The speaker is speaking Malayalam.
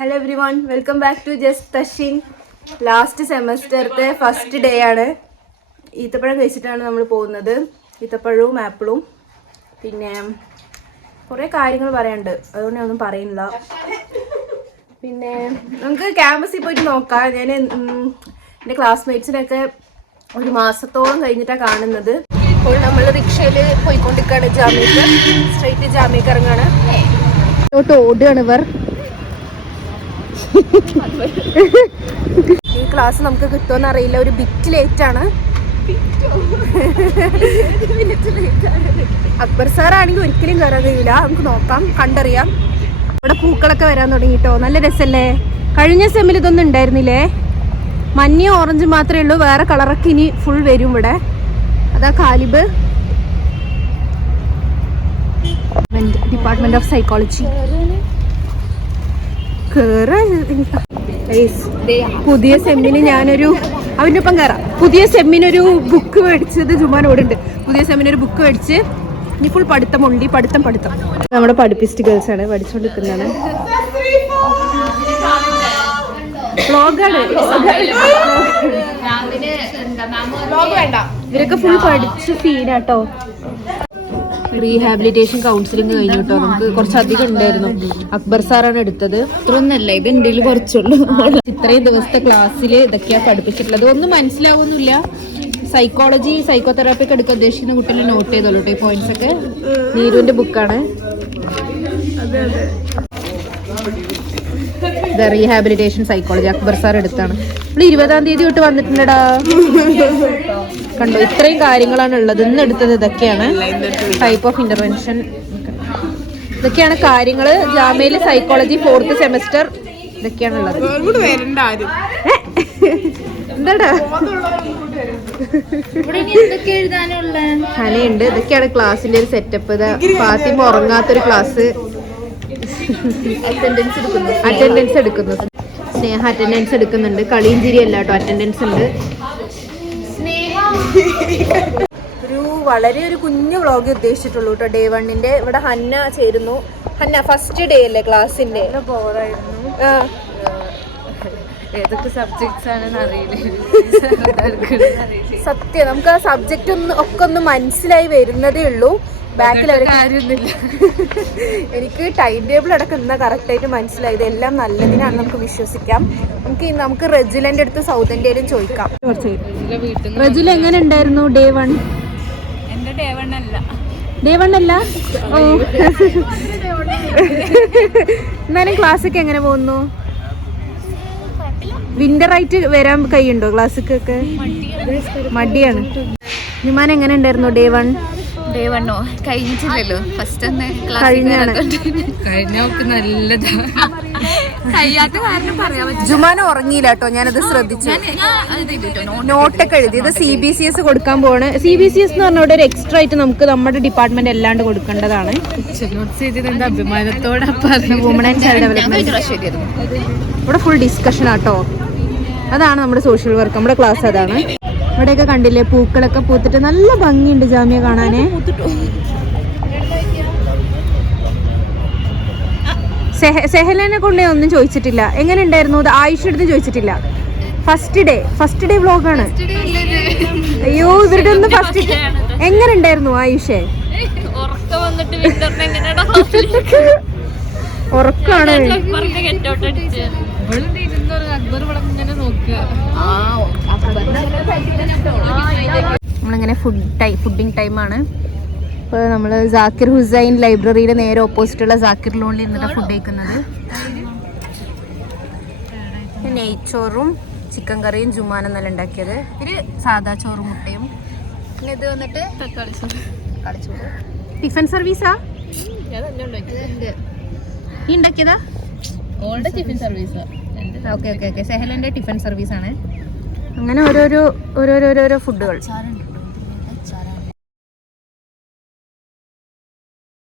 Hello everyone, welcome back to just touching. Last സെമസ്റ്ററിന്റെ ഫസ്റ്റ് ഡേ ആണ്. ഈത്തപ്പഴം കഴിച്ചിട്ടാണ് നമ്മൾ പോകുന്നത്. ഈത്തപ്പഴവും ആപ്പിളും പിന്നെ കുറേ കാര്യങ്ങൾ പറയാനുണ്ട്, അതുകൊണ്ട് ഒന്നും പറയുന്നില്ല. പിന്നെ നമുക്ക് ക്യാമ്പസിൽ പോയിട്ട് നോക്കാം. ഞാൻ എൻ്റെ ക്ലാസ്മേറ്റ്സിനൊക്കെ ഒരു മാസത്തോളം കഴിഞ്ഞിട്ടാണ് കാണുന്നത്. ഇപ്പോൾ നമ്മൾ റിക്ഷയിൽ പോയിക്കൊണ്ടിരിക്കുകയാണ്. ജാമ്യക്ക് സ്ട്രൈറ്റ് ജാമ്യക്ക് ഇറങ്ങാണ്. ഓടുകയാണ് ഇവർ. ഈ ക്ലാസ് നമുക്ക് കിട്ടുമെന്ന് അറിയില്ല, ഒരു ബിറ്റ് ലേറ്റ് ആണ്. അക്ബർ സാർ ആണെങ്കിൽ ഒരിക്കലും കയറാൻ കഴിയില്ല. നമുക്ക് നോക്കാം, കണ്ടറിയാം. ഇവിടെ പൂക്കളൊക്കെ വരാൻ തുടങ്ങിട്ടോ, നല്ല രസല്ലേ. കഴിഞ്ഞ സെമ്മിൽ ഇതൊന്നും ഉണ്ടായിരുന്നില്ലേ, മഞ്ഞയും ഓറഞ്ചും മാത്രമേ ഉള്ളൂ, വേറെ കളറൊക്കെ ഇനി ഫുൾ വരും ഇവിടെ. അതാ കാലിബ്, ഡിപ്പാർട്ട്മെന്റ് ഓഫ് സൈക്കോളജി. പുതിയ സെമ്മിന് ഞാനൊരു അവൻ്റെ ഒപ്പം കയറാം. പുതിയ സെമ്മിനൊരു ബുക്ക് മേടിച്ചത് ജുമാനോടുണ്ട്. പുതിയ സെമ്മിനൊരു ബുക്ക് മേടിച്ച് ഇനി ഫുൾ പഠിത്തം ഉണ്ട്. പഠിത്തം നമ്മുടെ പഠിപ്പിസ്റ്റ് ഗേൾസ് ആണ്, പഠിച്ചുകൊണ്ടിരിക്കുന്നതാണ്. ഇവരൊക്കെ ഫുൾ പഠിച്ച് ഫീഡാട്ടോ. റീഹാബിലിറ്റേഷൻ കൗൺസിലിംഗ് കഴിഞ്ഞു കേട്ടോ. നമുക്ക് കുറച്ചധികം ഉണ്ടായിരുന്നു. അക്ബർ സാറാണ് എടുത്തത്. ഇത്രയൊന്നല്ല, ഇത് ഇന്ത്യയിൽ കുറച്ചുള്ളൂ. ഇത്രയും ദിവസത്തെ ക്ലാസ്സിൽ ഇതൊക്കെയാണ് പഠിപ്പിച്ചിട്ടുള്ളത്. ഒന്നും മനസ്സിലാവുന്നില്ല. സൈക്കോളജി സൈക്കോതെറാപ്പി ഒക്കെ എടുക്കാൻ ഉദ്ദേശിക്കുന്ന കുട്ടികൾ നോട്ട് ചെയ്തോളൂ കേട്ടോ. ഈ പോയിന്റ്സ് ഒക്കെ നീരുവിന്റെ ബുക്കാണ്. റീഹാബിലിറ്റേഷൻ സൈക്കോളജി അക്ബർ സാർ എടുത്താണ്. നമ്മൾ 20-ാം തീയതി തൊട്ട് വന്നിട്ടുണ്ടടാ. കണ്ടോ, ഇത്രയും കാര്യങ്ങളാണ് ഉള്ളത്. ഇന്ന് എടുത്തത് ഇതൊക്കെയാണ്. ടൈപ്പ് ഓഫ് ഇന്റർവെൻഷൻ ഇതൊക്കെയാണ് കാര്യങ്ങള്. ജാമ്യയില് സൈക്കോളജി 4th സെമസ്റ്റർ ഇതൊക്കെയാണ് ഉള്ളത്. എന്താടാ ഹനയുണ്ട്. ഇതൊക്കെയാണ് ക്ലാസ്സിന്റെ ഒരു സെറ്റപ്പ്. ഫാത്തിമ ഉറങ്ങാത്തൊരു ക്ലാസ്. അറ്റൻഡൻസ് എടുക്കുന്നു. സ്നേഹ അറ്റൻഡൻസ് എടുക്കുന്നുണ്ട്. കളിയും ചിരിയല്ല കേട്ടോ, അറ്റൻഡൻസ് ഉണ്ട്. വളരെ ഒരു കുഞ്ഞു വ്ളോഗ് ഉദ്ദേശിച്ചിട്ടുള്ളൂ കേട്ടോ. ഡേ 1ന്റെ ഇവിടെ ഹന്ന ചേരുന്നു. ഹന്ന, ഫസ്റ്റ് ഡേ അല്ലേ ക്ലാസ്സിന്റെ? ഏതൊക്കെ സബ്ജക്ട്സ് ആണെന്ന് അറിയില്ല. സത്യം, നമുക്ക് ആ സബ്ജക്റ്റ് ഒക്കെ ഒന്ന് മനസ്സിലായി വരുന്നതേ ഉള്ളൂ. ബാക്കിൽ കാര്യമൊന്നുമില്ല. എനിക്ക് ടൈം ടേബിൾ അടക്കം ഇന്നാ കറക്റ്റായിട്ട് മനസ്സിലായത്. എല്ലാം നല്ലതിനാണ്, നമുക്ക് വിശ്വസിക്കാം. നമുക്ക് റെജുലന്റെ അടുത്ത് സൗത്ത് ഇന്ത്യയിലും ചോദിക്കാം. റെജുല എങ്ങനെ ഉണ്ടായിരുന്നു ഡേ 1? എന്റെ ഡേ 1 അല്ല. ഡേ 1 അല്ല? ഓ, എന്നാലും ക്ലാസ്സൊക്കെ എങ്ങനെ പോകുന്നു? വിന്റർ ആയിട്ട് വരാൻ കഴിയുണ്ടോ ക്ലാസ്സിക്കൊക്കെ? മടിയാണ്. വിമാനം എങ്ങനെ ഉണ്ടായിരുന്നു ഡേ 1? ഡേ 1 കഴിഞ്ഞിട്ടില്ലല്ലോ. ഫസ്റ്റ് കഴിഞ്ഞാണ്. കഴിഞ്ഞോക്ക് നല്ലതാ. കഴിയാത്ത കാരണം പറയാൻ പറ്റും. ജുമാന ഉറങ്ങിയില്ല കേട്ടോ, ഞാനത് ശ്രദ്ധിച്ചു. നോട്ടൊക്കെ എഴുതി. ഇത് CBCS കൊടുക്കാൻ പോവാണ്. CBCS എന്ന് പറഞ്ഞ ഒരു എക്സ്ട്രാ ആയിട്ട് നമുക്ക് നമ്മുടെ ഡിപ്പാർട്ട്മെന്റ് അല്ലാണ്ട് കൊടുക്കേണ്ടതാണ്. അഭിമാനത്തോടെ വുമൺ ആൻഡ് ചൈൽഡ് ഡെവലപ്മെന്റ്. ഇവിടെ ഫുൾ ഡിസ്കഷൻ ആട്ടോ. അതാണ് നമ്മുടെ സോഷ്യൽ വർക്ക്, നമ്മുടെ ക്ലാസ് അതാണ്. ഇവിടെയൊക്കെ കണ്ടില്ലേ, പൂക്കളൊക്കെ പൂത്തിട്ട് നല്ല ഭംഗിയുണ്ട് ജാമ്യ കാണാന്. സെഹലനെ കൊണ്ട് ഒന്നും ചോദിച്ചിട്ടില്ല. എങ്ങനെ ഉണ്ടായിരുന്നു? ആയിഷ എടുത്ത് ചോദിച്ചിട്ടില്ല. ഫസ്റ്റ് ഡേ വ്ലോഗാണ്. അയ്യോ, ഇവരുടെ ഒന്ന് ഫസ്റ്റ് എങ്ങനെ ഉണ്ടായിരുന്നു ആയിഷേ? ഉറക്കാണ്. നമ്മളിങ്ങനെ ഫുഡിങ് ടൈമാണ്. ഇപ്പോൾ നമ്മൾ ജാക്കിർ ഹുസൈൻ ലൈബ്രറിയുടെ നേരെ ഓപ്പോസിറ്റുള്ള ജാക്കിർ ലോണിൽ ഇരുന്നിട്ട് ഫുഡ് കഴിക്കുന്നത്. നെയ്ച്ചോറും ചിക്കൻ കറിയും ജുമാന നല്ല ഉണ്ടാക്കിയത്. ഇത് സാദാ ചോറും മുട്ടയും. പിന്നെ ഇത് വന്നിട്ട് തക്കാളി ചോറ്. ടിഫിൻ സർവീസാ ഈ ഉണ്ടാക്കിയതാ? ഓക്കെ. സെഹലന്റെ ടിഫിൻ സർവീസ് ആണ്. അങ്ങനെ ഓരോരോ ഫുഡുകൾ.